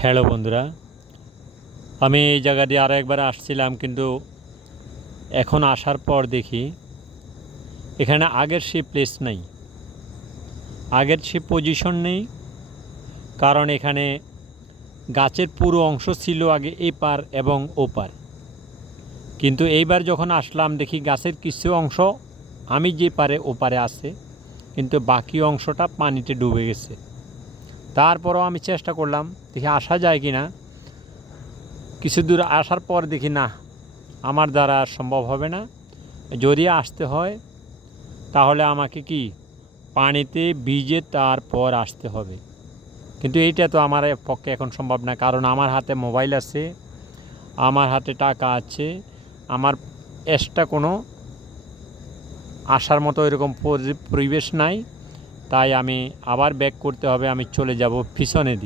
Hello বন্ধুরা, আমি এই জায়গাটি আরও একবার আসছিলাম, কিন্তু এখন আসার পর দেখি এখানে আগের সেই প্লেস নেই, আগের সেই পজিশন নেই। কারণ এখানে গাছের পুরো অংশ ছিল আগে এপার এবং ওপার, কিন্তু এইবার যখন আসলাম দেখি গাছের কিছু অংশ আমি যে পারে ওপারে আছে, কিন্তু বাকি অংশটা পানিতে ডুবে গেছে। তারপরও আমি চেষ্টা করলাম, দেখি আসা যায় কি না। কিছু দূর আসার পর দেখি না, আমার দ্বারা সম্ভব হবে না। যদি আসতে হয় তাহলে আমাকে কি পানিতে ভিজে তারপর আসতে হবে, কিন্তু এইটা তো আমার পক্ষে এখন সম্ভব না। কারণ আমার হাতে মোবাইল আছে, আমার হাতে টাকা আছে, আমার এক্সট্রা কোনো আসার মতো এরকম পরিবেশ নাই। তাই আমি আবার ব্যাক করতে হবে, আমি চলে যাব পিছনের দিকে।